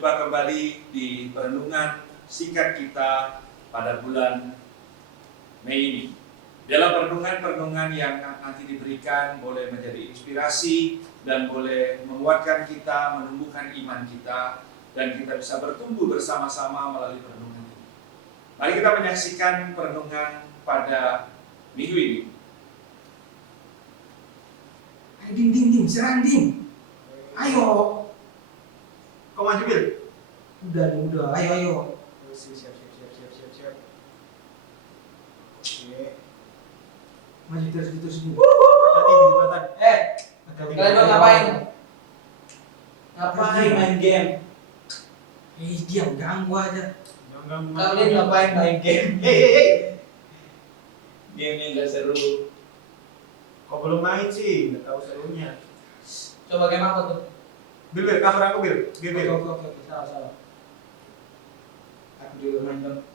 berjumpa kembali di perenungan singkat kita pada bulan Mei ini. Dalam perenungan yang nanti diberikan boleh menjadi inspirasi dan boleh menguatkan kita, menumbuhkan iman kita, dan kita bisa bertumbuh bersama-sama melalui perenungan ini. Mari kita menyaksikan perenungan pada minggu ini. Ding, serang ding. Ayo. Kau maju Bil? Udah. Ayo. Siap. Oke. Maju terus. Hati di jembatan. Kalian mau ngapain? Ngapain main game? Diam, ganggu aja. Kalian ngapain main game? Hei. Game yang gak seru. Kau belum main sih, nggak tahu serunya. Coba game apa tuh? Bil, cover aku Bil. Bil. Oke, salah. Aku juga main dong.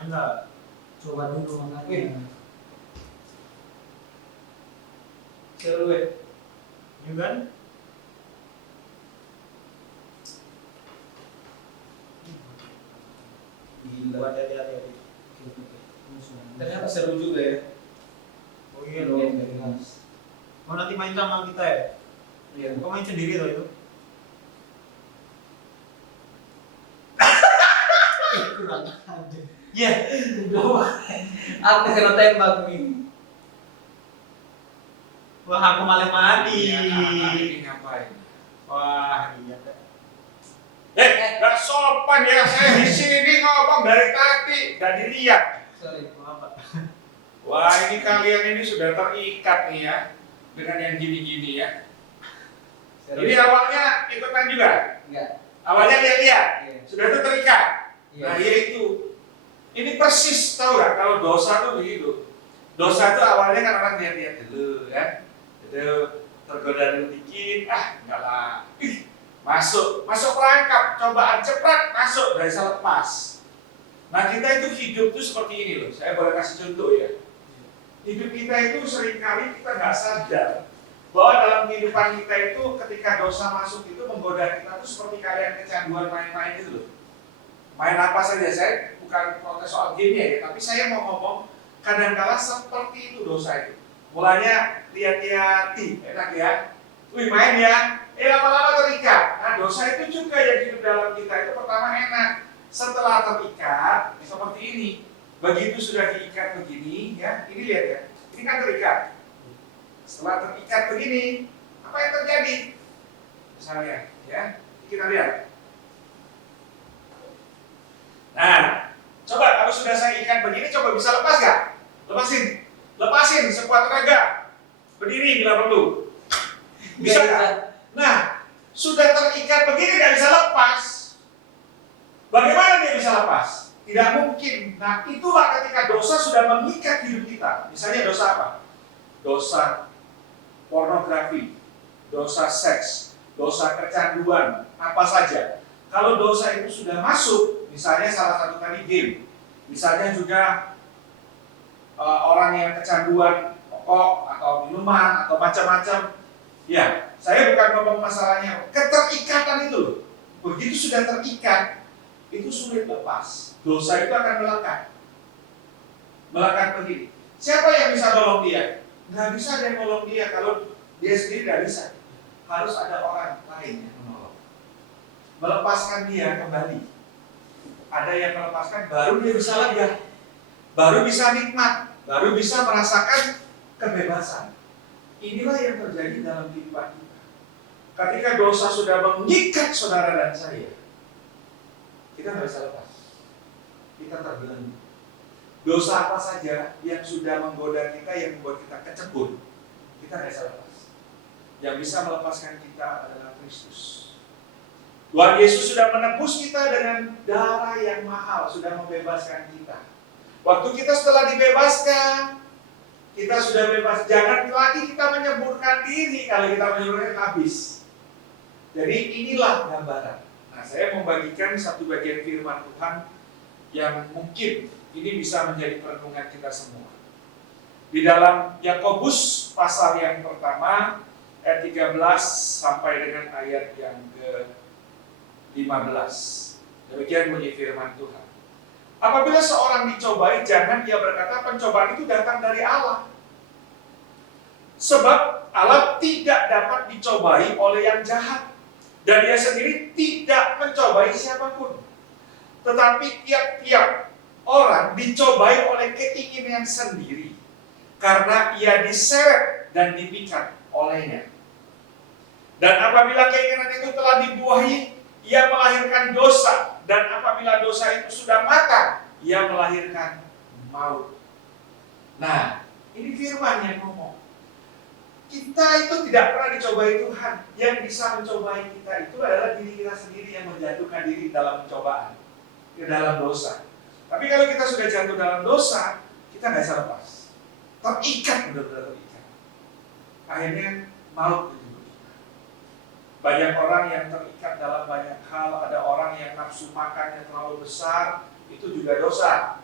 Main lah. Coba dulu makanya. Seru ya? Iya kan? Gila. Hati. Ternyata seru juga ya. Oh iya loh. Mau nanti main sama kita ya? Iya. Kau main sendiri loh itu? Kurang aja. Iya. Aku kena tembak nih. Wah, aku malah mati. Ini ngapain? Wah, iya. Gak sopan ya, saya di sini ngomong dari tadi, gak dilihat. Sorry. Maaf, Pak. Wah, ini kalian ini sudah terikat nih ya dengan yang gini-gini ya. Seru. Ini awalnya ikutan juga. Enggak. Awalnya lihat-lihat, Iya. sudah itu terikat. Iya. Nah, yaitu ini persis, tahu nggak kalau dosa tuh begitu. Dosa itu awalnya kan orang lihat-lihat dulu ya. Itu tergoda dulu dikit, enggak lah. Masuk perangkap, cobaan cepat masuk, dari bisa lepas. Nah, kita itu hidup tuh seperti ini loh. Saya boleh kasih contoh ya. Hidup kita itu seringkali kita nggak sadar bahwa dalam kehidupan kita itu ketika dosa masuk itu menggoda kita tuh seperti kalian kecanduan main-main itu loh. Main apa saja, saya bukan protes soal game ya, tapi saya mau ngomong kadang-kala seperti itu dosa itu. Mulanya lihat-lihat, enak ya, wih main ya, lama-lama terikat. Nah, dosa itu juga yang hidup dalam kita itu pertama enak, setelah terikat seperti ini. Begitu sudah diikat begini ya, ini lihat ya, ini kan terikat. Setelah terikat begini, apa yang terjadi? Misalnya ya, kita lihat. Nah, coba kalau sudah saya ikat begini, coba bisa lepas gak? Lepasin sekuat tenaga. Berdiri bila perlu. Bisa gak? Nah, sudah terikat begini gak bisa lepas. Bagaimana dia bisa lepas? Tidak mungkin. Nah, itulah ketika dosa sudah mengikat hidup kita. Misalnya dosa apa? Dosa pornografi, dosa seks, dosa kecanduan, apa saja. Kalau dosa itu sudah masuk, misalnya salah satu tadi game, misalnya juga orang yang kecanduan rokok atau minuman atau macam-macam, ya saya bukan ngomong masalahnya, keterikatan itu loh. Begitu sudah terikat, itu sulit lepas. Dosa itu akan melekat begini. Siapa yang bisa nolong dia? Nggak bisa ada yang nolong dia kalau dia sendiri nggak bisa. Harus ada orang lain yang menolong, melepaskan dia kembali. Ada yang melepaskan, baru dia bisa lega, baru bisa nikmat, baru bisa merasakan kebebasan. Inilah yang terjadi dalam kehidupan kita. Ketika dosa sudah mengikat saudara dan saya, kita nggak bisa lepas. Kita terbelenggu. Dosa apa saja yang sudah menggoda kita, yang membuat kita kecebur, kita nggak bisa lepas. Yang bisa melepaskan kita adalah Kristus. Tuhan Yesus sudah menebus kita dengan darah yang mahal, sudah membebaskan kita. Waktu kita setelah dibebaskan, kita sudah bebas. Jangan lagi kita menyemburkan diri. Kalau kita menyemburkan habis. Jadi inilah gambaran. Nah, saya membagikan satu bagian firman Tuhan yang mungkin ini bisa menjadi perenungan kita semua. Di dalam Yakobus pasal yang pertama, ayat 13 sampai dengan ayat yang ke-15. Demikian bunyi firman Tuhan. Apabila seorang dicobai, jangan dia berkata pencobaan itu datang dari Allah. Sebab Allah tidak dapat dicobai oleh yang jahat. Dan dia sendiri tidak mencobai siapapun. Tetapi tiap-tiap orang dicobai oleh keinginan sendiri. Karena ia diseret dan dipikat olehnya. Dan apabila keinginan itu telah dibuahi, ia melahirkan dosa. Dan apabila dosa itu sudah matang, ia melahirkan maut. Nah, ini firman yang ngomong. Kita itu tidak pernah dicobai Tuhan. Yang bisa mencobai kita itu adalah diri kita sendiri yang menjatuhkan diri dalam pencobaan, ke dalam dosa. Tapi kalau kita sudah jatuh dalam dosa, kita nggak bisa lepas. Terikat, benar-benar terikat. Akhirnya maut itu. Banyak orang yang terikat dalam banyak hal. Ada orang yang nafsu makannya terlalu besar, itu juga dosa.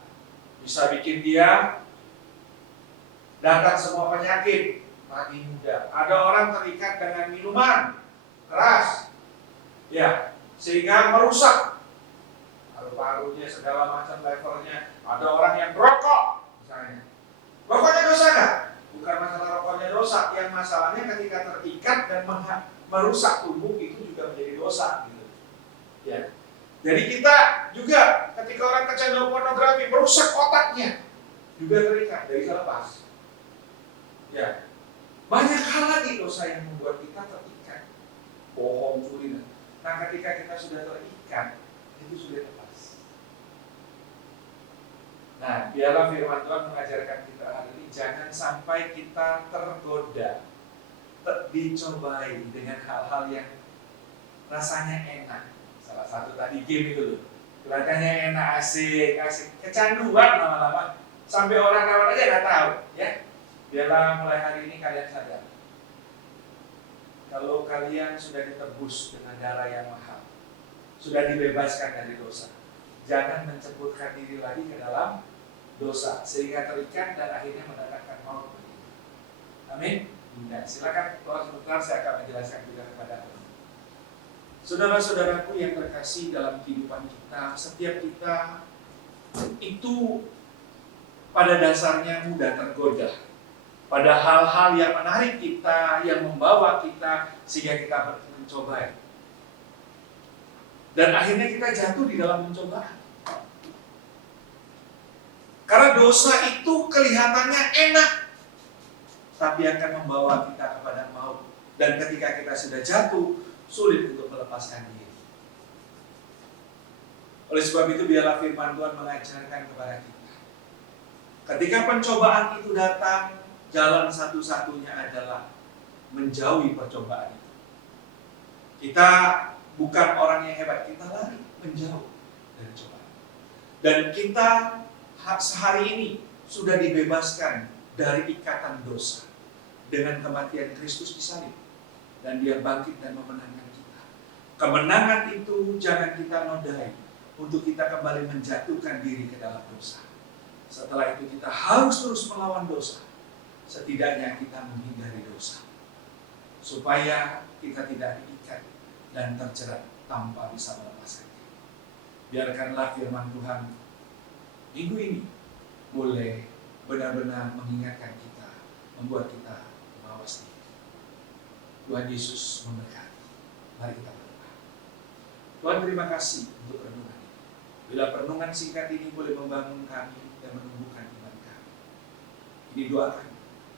Bisa bikin dia datang semua penyakit mati muda. Ada orang terikat dengan minuman keras, ya, sehingga merusak paru-parunya, segala macam levelnya. Ada orang yang merokok, misalnya. Rokoknya dosa nggak? Bukan masalah rokoknya dosa. Yang masalahnya ketika terikat dan merusak tubuh, itu juga menjadi dosa, gitu. Ya. Jadi kita juga ketika orang kecanduan pornografi merusak otaknya, juga terikat, dari bisa lepas. Ya. Banyak hal lagi dosa yang membuat kita terikat. Bohong, curi. Nah, ketika kita sudah terikat, itu sudah lepas. Nah, biarlah firman Tuhan mengajarkan kita hari ini, jangan sampai kita tergoda, dicobai dengan hal-hal yang rasanya enak. Salah satu tadi game itu loh, kelihatannya enak, asik, kecanduan lama-lama, sampai orang rawat aja nggak tahu, ya. Biarlah mulai hari ini kalian sadar, kalau kalian sudah ditebus dengan darah yang mahal, sudah dibebaskan dari dosa, jangan menceburkan diri lagi ke dalam dosa sehingga terikat dan akhirnya mendatangkan maut. Amin. Nah, silakan kalau sebentar saya akan menjelaskan juga kepada anda. Saudara-saudaraku yang terkasih dalam kehidupan kita, setiap kita itu pada dasarnya mudah tergoda pada hal-hal yang menarik kita, yang membawa kita sehingga kita mencobai. Dan akhirnya kita jatuh di dalam pencobaan. Karena dosa itu kelihatannya enak, tapi akan membawa kita kepada maut. Dan ketika kita sudah jatuh, sulit untuk melepaskan diri. Oleh sebab itu biarlah firman Tuhan mengajarkan kepada kita. Ketika pencobaan itu datang, jalan satu-satunya adalah menjauhi percobaan itu. Kita bukan orang yang hebat, kita lari menjauh dari cobaan. Dan kita sehari ini sudah dibebaskan dari ikatan dosa dengan kematian Kristus di salib. Dan dia bangkit dan memenangkan kita. Kemenangan itu jangan kita nodai untuk kita kembali menjatuhkan diri ke dalam dosa. Setelah itu kita harus terus melawan dosa. Setidaknya kita menghindari dosa. Supaya kita tidak diikat dan terjerat tanpa bisa melepaskan diri. Biarkanlah firman Tuhan minggu ini boleh benar-benar mengingatkan kita, membuat kita mawas diri. Tuhan Yesus memberkati. Mari kita berdoa. Tuhan, terima kasih untuk renungan ini. Bila renungan singkat ini boleh membangun kami dan menumbuhkan iman kami. Ini doa kami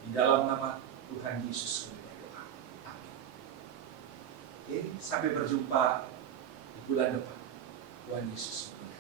di dalam nama Tuhan Yesus kami berdoa. Amin. Oke, sampai berjumpa di bulan depan. Tuhan Yesus memberkati.